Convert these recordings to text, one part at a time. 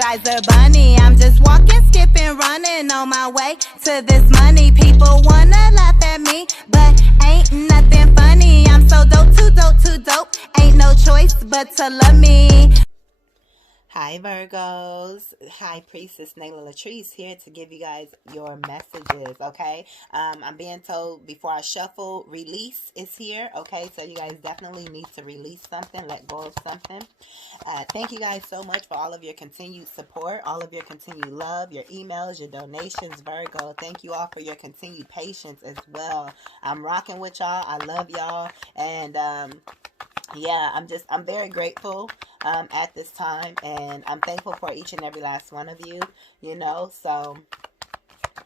Energizer bunny. I'm just walking, skipping, running on my way to this money. People wanna laugh at me, but ain't nothing funny. I'm so dope, too dope, too dope. Ain't no choice but to love me. Hi Virgos, High Priestess LATRICE here to give you guys your messages, okay? I'm being told before I shuffle, release is here, okay? So you guys definitely need to release something, let go of something. Thank you guys so much for all of your continued support, all of your continued love, your emails, your donations, Virgo. Thank you all for your continued patience as well. I'm rocking with y'all. I love y'all. And, yeah, I'm very grateful at this time, and I'm thankful for each and every last one of you, you know. So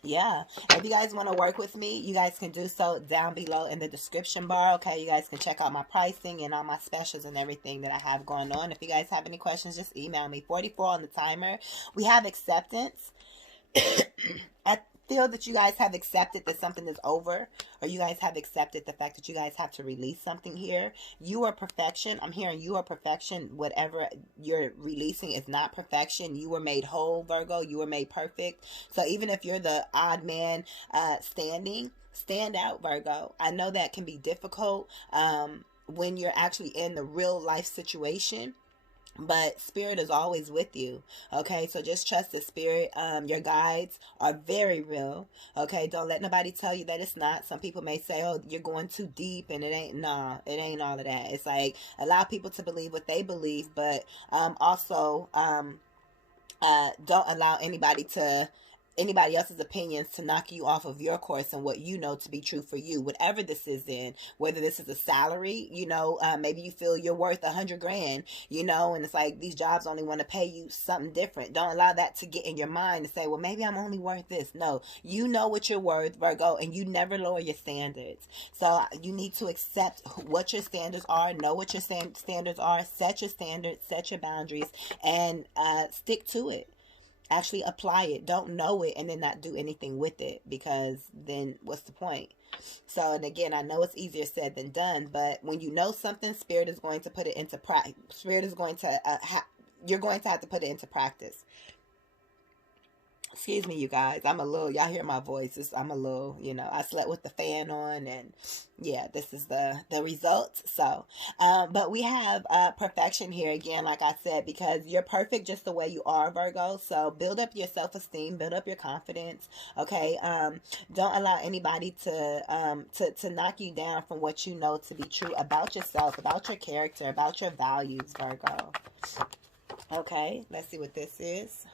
yeah, if you guys want to work with me, you guys can do so down below in the description bar, okay? You guys can check out my pricing and all my specials and everything that I have going on. If you guys have any questions, just email me. 44 on the timer. We have acceptance. I feel that you guys have accepted that something is over, or you guys have accepted the fact that you guys have to release something here. You are perfection. I'm hearing you are perfection. Whatever you're releasing is not perfection. You were made whole, Virgo. You were made perfect. So even if you're the odd man standing, stand out, Virgo. I know that can be difficult when you're actually in the real life situation. But spirit is always with you, okay? So just trust the spirit. Your guides are very real, okay? Don't let nobody tell you that it's not. Some people may say, oh, you're going too deep, and it ain't. Nah, it ain't all of that. It's like, allow people to believe what they believe, but also don't allow anybody else's opinions to knock you off of your course and what you know to be true for you, whatever this is in, whether this is a salary, you know, maybe you feel you're worth 100 grand, you know, and it's like these jobs only want to pay you something different. Don't allow that to get in your mind and say, well, maybe I'm only worth this. No, you know what you're worth, Virgo, and you never lower your standards. So you need to accept what your standards are, know what your standards are, set your standards, set your boundaries, and stick to it. Actually apply it. Don't know it and then not do anything with it, because then what's the point? So, and again, I know it's easier said than done, but when you know something, spirit is going to put it into practice. Spirit is going to you're going to have to put it into practice. Excuse me, you guys. I'm a little, y'all hear my voice. I'm a little, you know, I slept with the fan on, and yeah, this is the results. So, but we have perfection here again, like I said, because you're perfect just the way you are, Virgo. So build up your self-esteem, build up your confidence, okay? Don't allow anybody to knock you down from what you know to be true about yourself, about your character, about your values, Virgo. Okay, let's see what this is.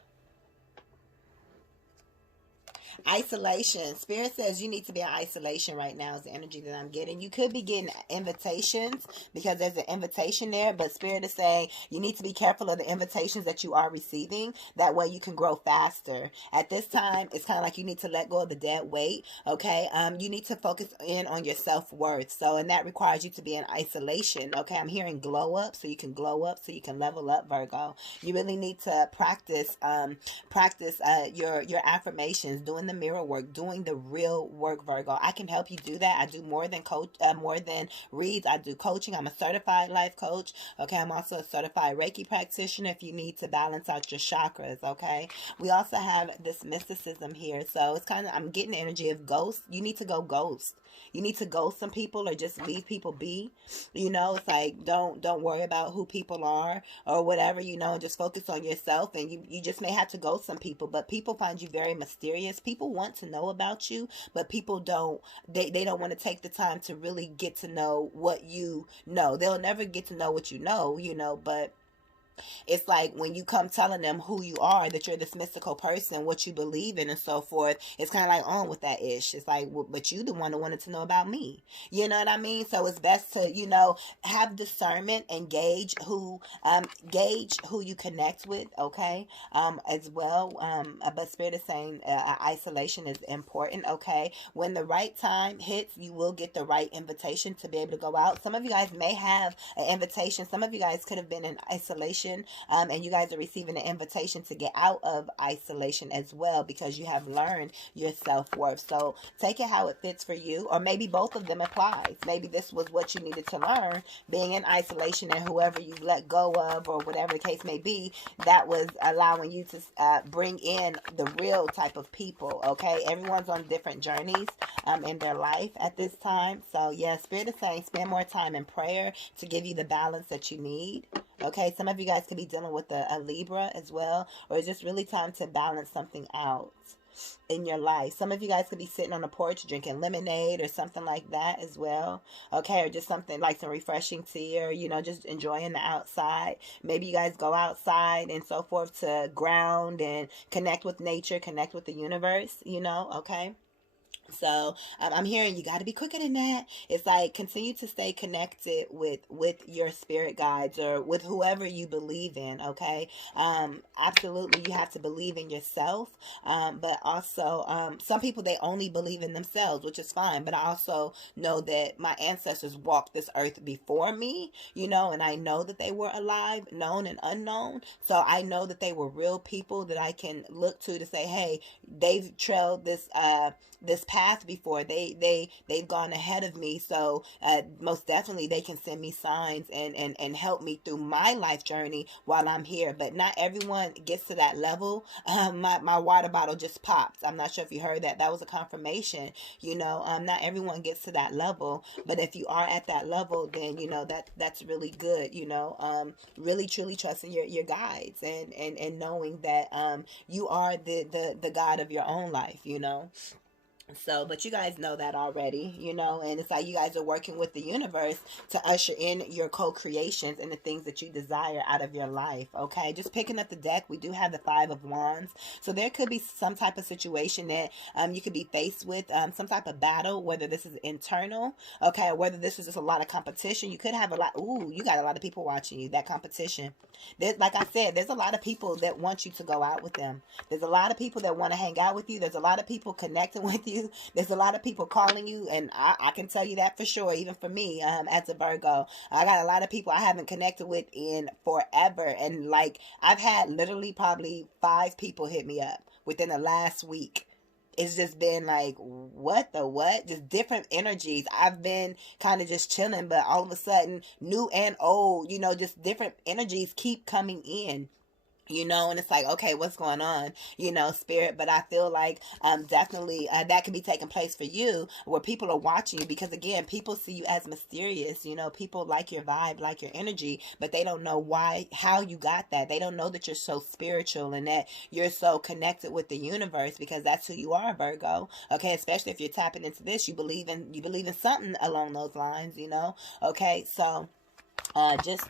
Isolation. Spirit says you need to be in isolation right now is the energy that I'm getting. You could be getting invitations because there's an invitation there, but Spirit is saying you need to be careful of the invitations that you are receiving. That way you can grow faster. At this time, it's kind of like you need to let go of the dead weight, okay? You need to focus in on your self-worth. So, and that requires you to be in isolation, okay? I'm hearing glow up, so you can glow up, so you can level up, Virgo. You really need to practice your affirmations, doing the mirror work, doing the real work, Virgo. I can help you do that. I do more than more than reads. I do coaching. I'm a certified life coach. Okay, I'm also a certified Reiki practitioner if you need to balance out your chakras. Okay, we also have this mysticism here, so it's kind of, I'm getting the energy of ghost. You need to go ghost. You need to ghost some people or just leave people be. You know, it's like don't worry about who people are or whatever, you know, and just focus on yourself. And you just may have to ghost some people, but people find you very mysterious. People want to know about you, but people don't, they don't want to take the time to really get to know what you know. They'll never get to know what you know, but it's like when you come telling them who you are, that you're this mystical person, what you believe in and so forth, it's kind of like on with that ish. It's like, well, but you the one that wanted to know about me. You know what I mean? So it's best to, you know, have discernment and gauge who you connect with, okay? As well. But Spirit is saying isolation is important, okay? When the right time hits, you will get the right invitation to be able to go out. Some of you guys may have an invitation. Some of you guys could have been in isolation isolation, and you guys are receiving an invitation to get out of isolation as well, because you have learned your self-worth. So take it how it fits for you, or maybe both of them applies. Maybe this was what you needed to learn, being in isolation, and whoever you let go of, or whatever the case may be, that was allowing you to bring in the real type of people. Okay, everyone's on different journeys in their life at this time. So yeah, Spirit is saying spend more time in prayer to give you the balance that you need. Okay, some of you guys could be dealing with a Libra as well, or it's just really time to balance something out in your life. Some of you guys could be sitting on the porch drinking lemonade or something like that as well. Okay, or just something like some refreshing tea, or, you know, just enjoying the outside. Maybe you guys go outside and so forth to ground and connect with nature, connect with the universe, you know, okay? So I'm hearing you got to be quicker than that. It's like continue to stay connected with your spirit guides, or with whoever you believe in. Okay, absolutely, you have to believe in yourself. But also, some people, they only believe in themselves, which is fine. But I also know that my ancestors walked this earth before me, you know, and I know that they were alive, known and unknown. So I know that they were real people that I can look to say, hey, they've trailed this path before. They've gone ahead of me, so most definitely they can send me signs and help me through my life journey while I'm here. But not everyone gets to that level. My water bottle just popped. I'm not sure if you heard that. That was a confirmation. You know, not everyone gets to that level, but if you are at that level, then you know that's really good. You know, really truly trusting your guides, and knowing that you are the God of your own life. You know. So, but you guys know that already, you know, and it's like you guys are working with the universe to usher in your co-creations and the things that you desire out of your life. Okay, just picking up the deck, we do have the Five of Wands. So there could be some type of situation that you could be faced with, some type of battle, whether this is internal, okay, or whether this is just a lot of competition. You could have a lot. Ooh, you got a lot of people watching you. That competition. Like I said, there's a lot of people that want you to go out with them. There's a lot of people that want to hang out with you. There's a lot of people connecting with you. There's a lot of people calling you, and I can tell you that for sure. Even for me, as a Virgo, I got a lot of people I haven't connected with in forever, and like I've had literally probably 5 people hit me up within the last week. It's just been like, what the what? Just different energies. I've been kind of just chilling, but all of a sudden, new and old, you know, just different energies keep coming in. You know, and it's like, okay, what's going on, you know, Spirit? But I feel like definitely that could be taking place for you, where people are watching you, because again, people see you as mysterious. You know, people like your vibe, like your energy, but they don't know how you got that. They don't know that you're so spiritual and that you're so connected with the universe, because that's who you are, Virgo. Okay, especially if you're tapping into this, you believe in something along those lines, you know. Okay, so just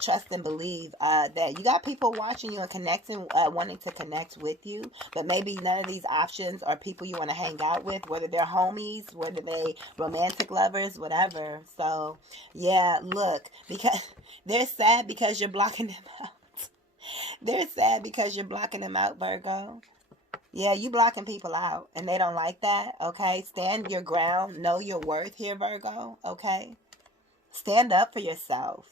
trust and believe that you got people watching you and connecting, wanting to connect with you, but maybe none of these options are people you want to hang out with, whether they're homies, whether they romantic lovers, whatever. So yeah, look, because they're sad because you're blocking them out. They're sad because you're blocking them out, Virgo. Yeah, you blocking people out, and they don't like that. Okay, stand your ground, know your worth here, Virgo. Okay, stand up for yourself.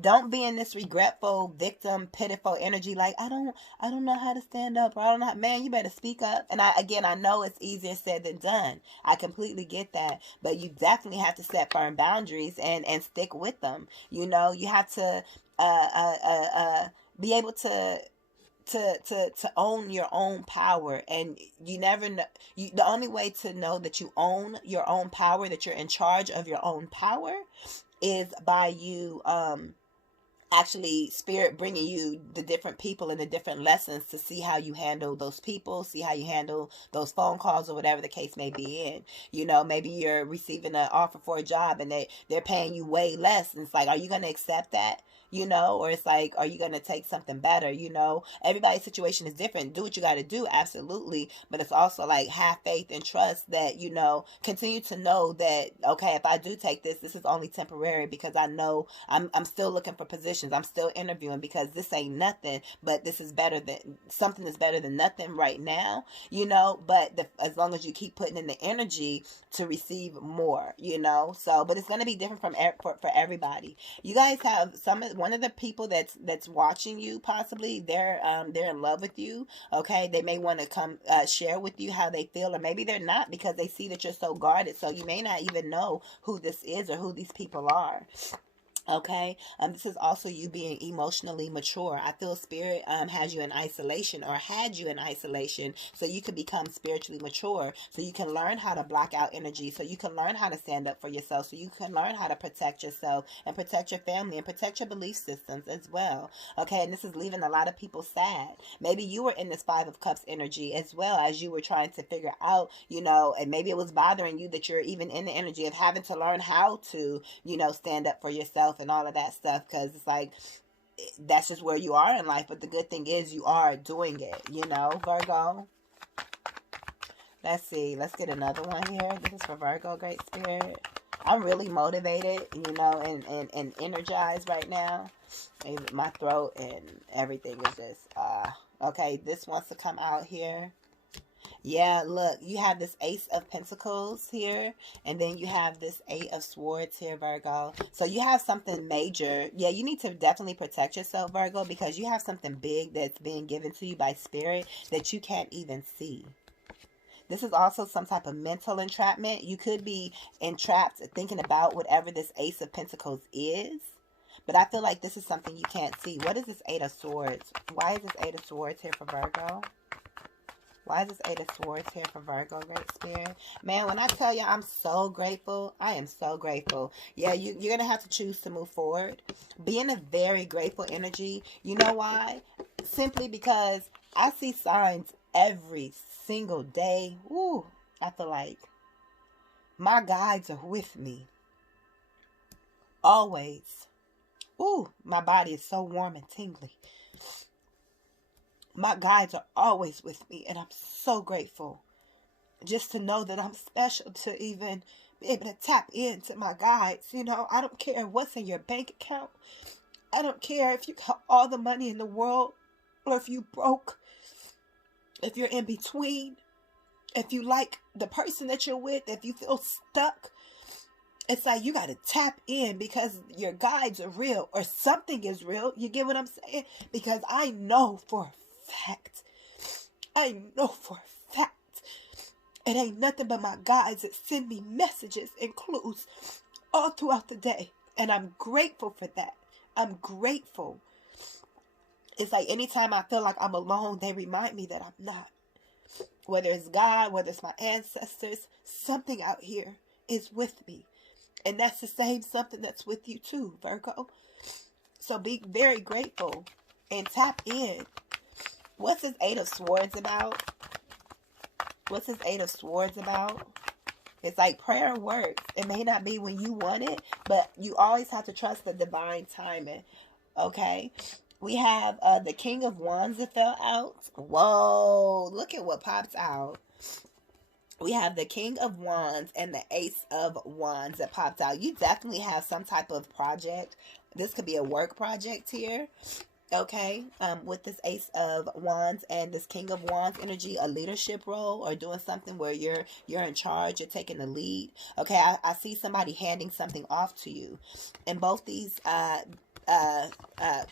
Don't be in this regretful, victim, pitiful energy like, I don't know how to stand up, or I don't know. Man, you better speak up. And I know it's easier said than done. I completely get that. But you definitely have to set firm boundaries and stick with them. You know, you have to be able to own your own power. And you never know, the only way to know that you own your own power, that you're in charge of your own power, is by you actually Spirit bringing you the different people and the different lessons to see how you handle those people, see how you handle those phone calls, or whatever the case may be in. You know, maybe you're receiving an offer for a job and they're paying you way less, and it's like, are you going to accept that? You know, or it's like, are you going to take something better? You know, everybody's situation is different. Do what you got to do, absolutely. But it's also like, have faith and trust that, you know, continue to know that, okay, if I do take this is only temporary, because I know I'm still looking for positions positions. I'm still interviewing because this ain't nothing, but this is better than something is better than nothing right now, you know, but as long as you keep putting in the energy to receive more, you know. So, but it's going to be different for everybody. You guys have one of the people that's watching you, possibly they're in love with you. Okay, they may want to come share with you how they feel, or maybe they're not, because they see that you're so guarded, so you may not even know who this is or who these people are. Okay, this is also you being emotionally mature. I feel spirit has you in isolation, or had you in isolation, so you can become spiritually mature, so you can learn how to block out energy, so you can learn how to stand up for yourself, so you can learn how to protect yourself and protect your family and protect your belief systems as well. Okay, and this is leaving a lot of people sad. Maybe you were in this Five of Cups energy as well, as you were trying to figure out, you know, and maybe it was bothering you that you're even in the energy of having to learn how to, you know, stand up for yourself and all of that stuff, because it's like that's just where you are in life. But the good thing is you are doing it, you know, Virgo. Let's see, let's get another one here. This is for Virgo, Great Spirit. I'm really motivated, you know, and energized right now. And my throat and everything is just okay. This wants to come out here. Yeah, look, you have this Ace of Pentacles here, and then you have this Eight of Swords here, Virgo. So you have something major. Yeah, you need to definitely protect yourself, Virgo, because you have something big that's being given to you by Spirit that you can't even see. This is also some type of mental entrapment. You could be entrapped thinking about whatever this Ace of Pentacles is. But I feel like this is something you can't see. What is this Eight of Swords? Why is this Eight of Swords here for Virgo? Why is this Eight of Swords here for Virgo, Great Spirit? Man, when I tell you I'm so grateful, I am so grateful. Yeah, you're going to have to choose to move forward. Be in a very grateful energy. You know why? Simply because I see signs every single day. Ooh, I feel like my guides are with me. Always. Ooh, my body is so warm and tingly. My guides are always with me, and I'm so grateful just to know that I'm special to even be able to tap into my guides. You know, I don't care what's in your bank account. I don't care if you got all the money in the world or if you broke, if you're in between, if you like the person that you're with, if you feel stuck. It's like you got to tap in because your guides are real, or something is real. You get what I'm saying? Because I know for a fact. I know for a fact. It ain't nothing but my guides that send me messages and clues all throughout the day. And I'm grateful for that. I'm grateful. It's like anytime I feel like I'm alone, they remind me that I'm not. Whether it's God, whether it's my ancestors, something out here is with me. And that's the same something that's with you too, Virgo. So be very grateful and tap in. What's this Eight of Swords about? What's this Eight of Swords about? It's like prayer works. It may not be when you want it, but you always have to trust the divine timing. Okay? We have the King of Wands that fell out. Whoa, look at what pops out. We have the King of Wands and the Ace of Wands that popped out. You definitely have some type of project. This could be a work project here. Okay, with this Ace of Wands and this King of Wands energy, a leadership role or doing something where you're in charge, you're taking the lead. Okay, I see somebody handing something off to you. And both these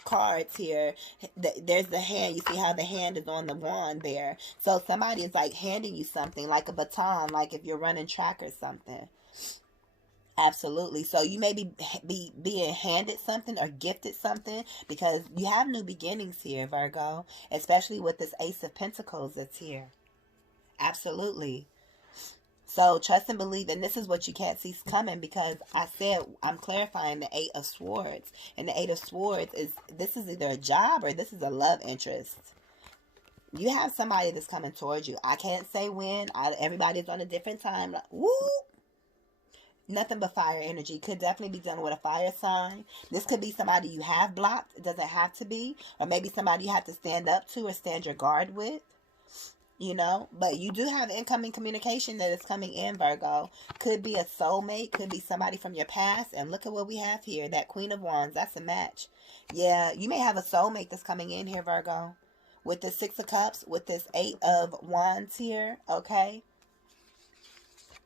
cards here, there's the hand. You see how the hand is on the wand there. So somebody is like handing you something, like a baton, like if you're running track or something. Absolutely. So you may be being handed something or gifted something because you have new beginnings here, Virgo, especially with this Ace of Pentacles that's here. Absolutely. So trust and believe, and this is what you can't see coming because I said I'm clarifying the Eight of Swords. And the Eight of Swords is, this is either a job or this is a love interest. You have somebody that's coming towards you. I can't say when. Everybody's on a different time. Like, woo! Nothing but fire energy. Could definitely be done with a fire sign. This could be somebody you have blocked. It doesn't have to be. Or maybe somebody you have to stand up to or stand your guard with. you know, but you do have incoming communication that is coming in, Virgo. Could be a soulmate, could be somebody from your past. And look at what we have here, that Queen of Wands. That's a match. Yeah, you may have a soulmate that's coming in here, Virgo, with this Six of Cups, with this Eight of Wands here, okay?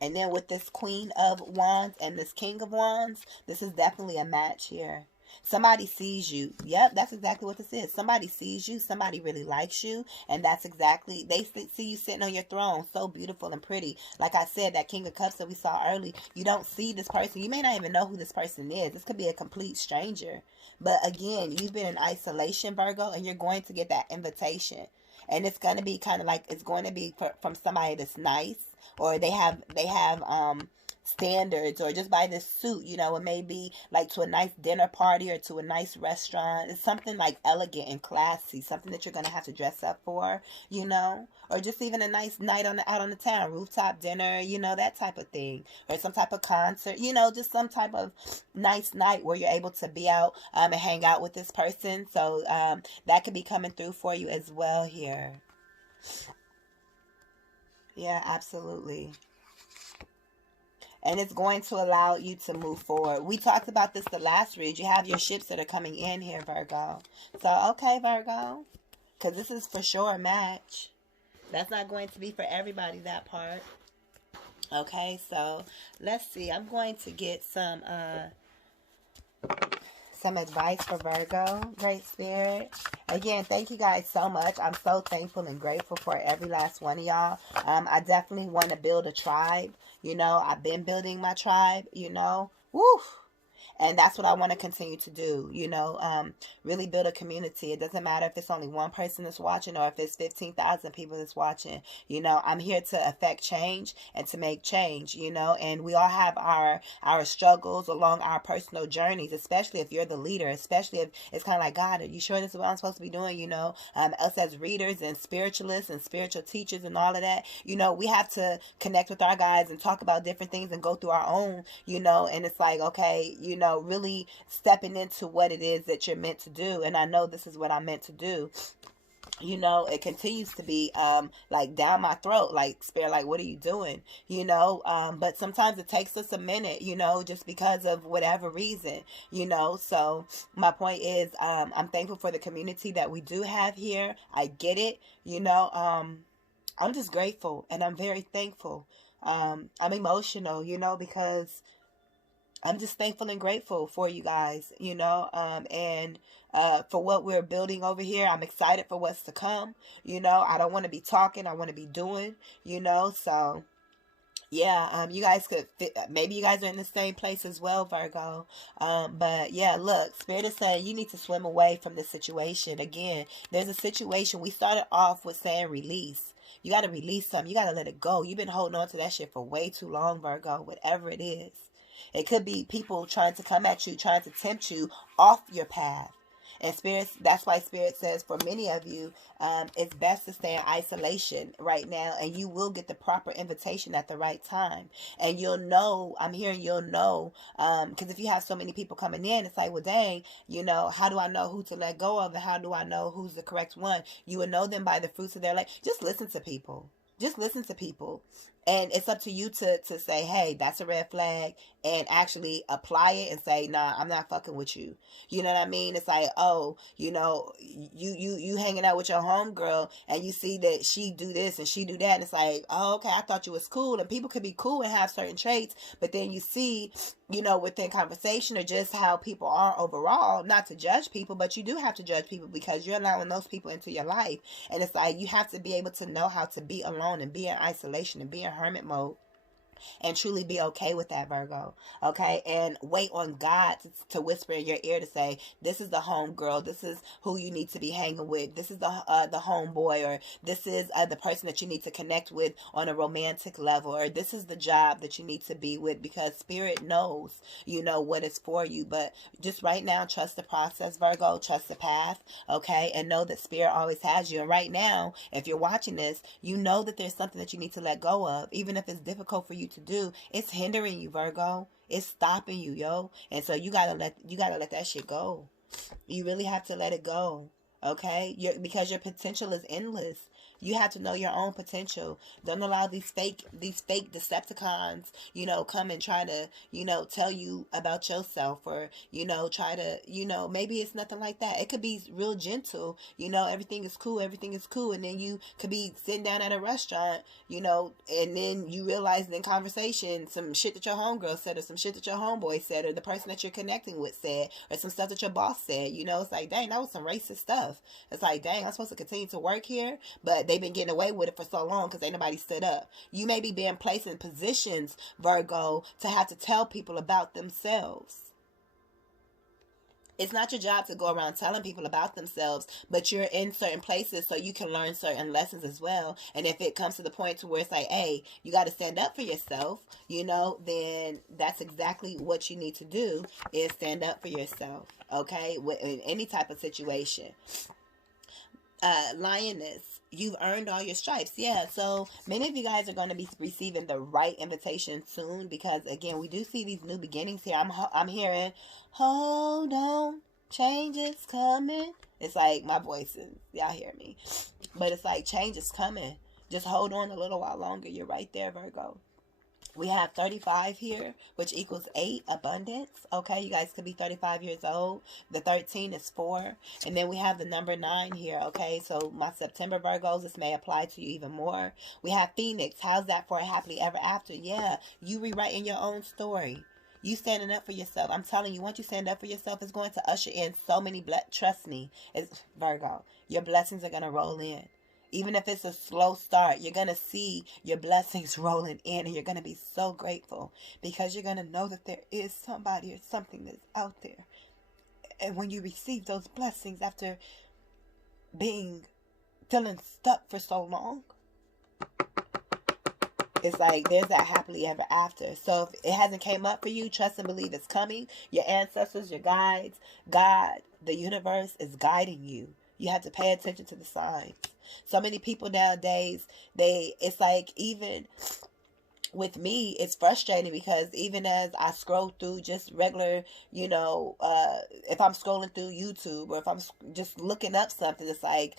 And then with this Queen of Wands and this King of Wands, this is definitely a match here. Somebody sees you. Yep, that's exactly what this is. Somebody sees you. Somebody really likes you. And that's exactly, they see you sitting on your throne. So beautiful and pretty. Like I said, that King of Cups that we saw early, you don't see this person. You may not even know who this person is. This could be a complete stranger. But again, you've been in isolation, Virgo, and you're going to get that invitation. And it's going to be kind of like, it's going to be from somebody that's nice. Or they have standards, or just buy this suit, you know, it may be like to a nice dinner party or to a nice restaurant. It's something like elegant and classy, something that you're going to have to dress up for, you know, or just even a nice night out on the town, rooftop dinner, you know, that type of thing, or some type of concert, you know, just some type of nice night where you're able to be out and hang out with this person. So that could be coming through for you as well here. Yeah, absolutely. And it's going to allow you to move forward. We talked about this the last read. You have your ships that are coming in here, Virgo. So, okay, Virgo. Because this is for sure a match. That's not going to be for everybody, that part. Okay, so let's see. I'm going to get some advice for Virgo, Great Spirit. Again, thank you guys so much. I'm so thankful and grateful for every last one of y'all. I definitely want to build a tribe. You know, I've been building my tribe, you know. Woo! And that's what I want to continue to do, you know, really build a community. It doesn't matter if it's only one person that's watching or if it's 15,000 people that's watching. You know, I'm here to affect change and to make change, you know, and we all have our struggles along our personal journeys, especially if you're the leader, especially if it's kind of like, God, are you sure this is what I'm supposed to be doing? You know, us as readers and spiritualists and spiritual teachers and all of that, you know, we have to connect with our guides and talk about different things and go through our own, you know, and it's like, okay, you know, really stepping into what it is that you're meant to do. And I know this is what I'm meant to do. You know, it continues to be like down my throat, like, Spirit, like, what are you doing? You know, but sometimes it takes us a minute, you know, just because of whatever reason, you know. So my point is, I'm thankful for the community that we do have here. I get it, you know. I'm just grateful and I'm very thankful. I'm emotional, you know, because I'm just thankful and grateful for you guys, you know, and for what we're building over here. I'm excited for what's to come, you know. I don't want to be talking, I want to be doing, you know. So yeah, you guys could maybe you guys are in the same place as well, Virgo. But yeah, look, Spirit is saying you need to swim away from this situation. Again, there's a situation. We started off with saying release. You got to release something. You got to let it go. You've been holding on to that shit for way too long, Virgo, whatever it is. It could be people trying to come at you, trying to tempt you off your path. And that's why Spirit says for many of you, it's best to stay in isolation right now, and you will get the proper invitation at the right time. And you'll know, I'm hearing you'll know, because if you have so many people coming in, it's like, well, dang, you know, how do I know who to let go of, and how do I know who's the correct one? You will know them by the fruits of their life. Just listen to people. Just listen to people. And it's up to you to say, hey, that's a red flag, and actually apply it and say, nah, I'm not fucking with you. You know what I mean? It's like, oh, you know, you hanging out with your homegirl and you see that she do this and she do that. And it's like, oh, okay, I thought you was cool. And people could be cool and have certain traits, but then you see, you know, within conversation or just how people are overall, not to judge people, but you do have to judge people because you're allowing those people into your life. And it's like, you have to be able to know how to be alone and be in isolation and be in hermit mode and truly be okay with that, Virgo. Okay, and wait on God to whisper in your ear to say, this is the home girl, this is who you need to be hanging with, this is the homeboy, or this is the person that you need to connect with on a romantic level, or this is the job that you need to be with, because Spirit knows, you know, what is for you. But just right now, trust the process, Virgo, trust the path, okay, and know that Spirit always has you. And right now, if you're watching this, you know that there's something that you need to let go of, even if it's difficult for you to do. It's hindering you, Virgo. It's stopping you, yo. And so you gotta let that shit go. You really have to let it go. Okay? Because your potential is endless. You have to know your own potential. Don't allow these fake Decepticons, come and try to, tell you about yourself, or, try to, maybe it's nothing like that. It could be real gentle, everything is cool, and then you could be sitting down at a restaurant, and then you realize in conversation some shit that your homegirl said, or some shit that your homeboy said, or the person that you're connecting with said, or some stuff that your boss said. It's like, dang, that was some racist stuff. It's like, dang, I'm supposed to continue to work here, but they've been getting away with it for so long because ain't nobody stood up. You may be being placed in positions, Virgo, to have to tell people about themselves. It's not your job to go around telling people about themselves, but you're in certain places so you can learn certain lessons as well. And if it comes to the point to where it's like, hey, you got to stand up for yourself, then that's exactly what you need to do, is stand up for yourself, okay, in any type of situation. Lioness, you've earned all your stripes. Yeah, so many of you guys are going to be receiving the right invitation soon, because again, we do see these new beginnings here. I'm hearing, hold on, change is coming. It's like my voice is, y'all hear me, but it's like change is coming. Just hold on a little while longer. You're right there, Virgo. We have 35 here, which equals 8, abundance. Okay, you guys could be 35 years old. The 13 is 4. And then we have the number 9 here. Okay, so my September Virgos, this may apply to you even more. We have Phoenix. How's that for a happily ever after? Yeah, you rewriting your own story. You standing up for yourself. I'm telling you, once you stand up for yourself, it's going to usher in so many trust me, it's Virgo. Your blessings are going to roll in. Even if it's a slow start, you're going to see your blessings rolling in, and you're going to be so grateful, because you're going to know that there is somebody or something that's out there. And when you receive those blessings after feeling stuck for so long, it's like there's that happily ever after. So if it hasn't came up for you, trust and believe it's coming. Your ancestors, your guides, God, the universe is guiding you. You have to pay attention to the signs. So many people nowadays, it's like, even with me, it's frustrating, because even as I scroll through just regular, if I'm scrolling through YouTube, or if I'm just looking up something, it's like,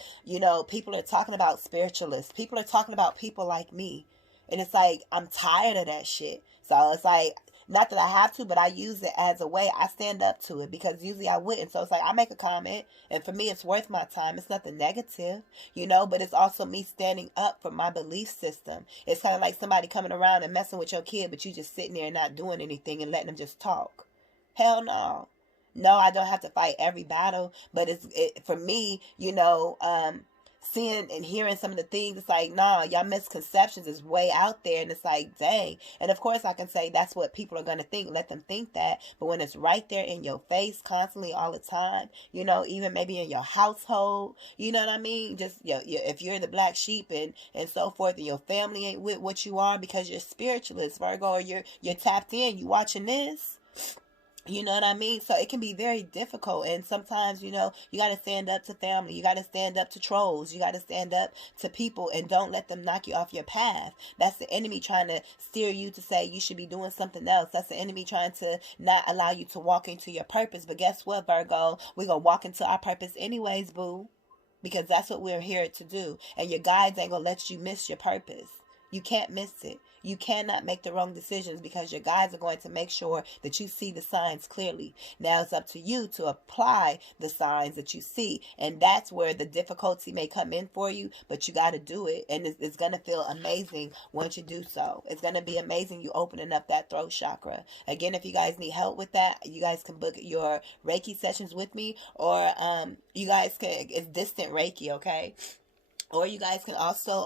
people are talking about spiritualists. People are talking about people like me. And it's like, I'm tired of that shit. So it's like, not that I have to, but I use it as a way. I stand up to it, because usually I wouldn't. So it's like, I make a comment, and for me, it's worth my time. It's nothing negative, but it's also me standing up for my belief system. It's kind of like somebody coming around and messing with your kid, but you just sitting there and not doing anything and letting them just talk. Hell no. No, I don't have to fight every battle, but for me, seeing and hearing some of the things, it's like, nah, y'all misconceptions is way out there, and it's like, dang. And of course I can say that's what people are going to think, let them think that, but when it's right there in your face constantly all the time, even maybe in your household, you know what I mean, just if you're the black sheep and so forth, and your family ain't with what you are because you're spiritualist, Virgo, or you're tapped in, you watching this. You know what I mean? So it can be very difficult. And sometimes, you got to stand up to family. You got to stand up to trolls. You got to stand up to people, and don't let them knock you off your path. That's the enemy trying to steer you to say you should be doing something else. That's the enemy trying to not allow you to walk into your purpose. But guess what, Virgo? We're going to walk into our purpose anyways, boo. Because that's what we're here to do. And your guides ain't going to let you miss your purpose. You can't miss it. You cannot make the wrong decisions, because your guides are going to make sure that you see the signs clearly. Now it's up to you to apply the signs that you see. And that's where the difficulty may come in for you, but you got to do it. And it's going to feel amazing once you do so. It's going to be amazing, you opening up that throat chakra. Again, if you guys need help with that, you guys can book your Reiki sessions with me, or you guys can, it's distant Reiki, okay? Or you guys can also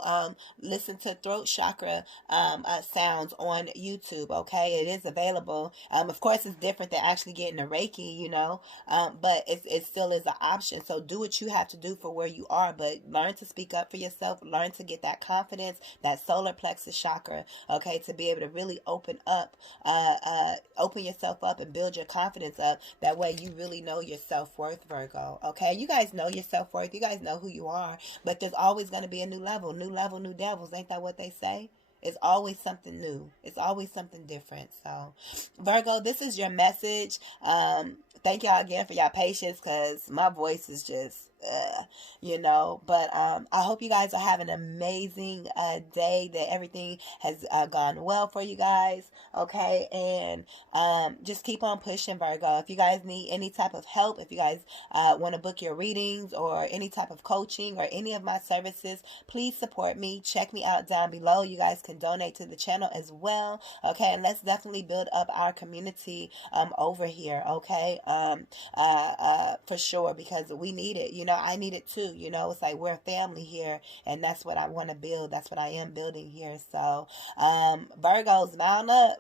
listen to throat chakra sounds on YouTube, okay? It is available. Of course, it's different than actually getting a Reiki, but it still is an option. So do what you have to do for where you are, but learn to speak up for yourself. Learn to get that confidence, that solar plexus chakra, okay, to be able to really open yourself up and build your confidence up. That way you really know your self-worth, Virgo, okay? You guys know your self-worth. You guys know who you are, but there's always going to be a new level, new devils. Ain't that what they say? It's always something new. It's always something different. So, Virgo, this is your message. Thank y'all again for y'all patience, because my voice is just you know. But I hope you guys are having an amazing day, that everything has gone well for you guys, okay? And just keep on pushing, Virgo. If you guys need any type of help, if you guys want to book your readings or any type of coaching or any of my services, please support me. Check me out down below. You guys can donate to the channel as well, okay? And let's definitely build up our community over here, okay? For sure, because we need it. You know, I need it too. You know, it's like we're a family here, and that's what I want to build. That's what I am building here. So, Virgos, mount up.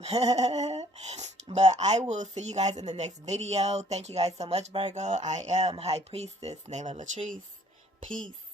But I will see you guys in the next video. Thank you guys so much, Virgo. I am High Priestess Nayla LATRICE. Peace.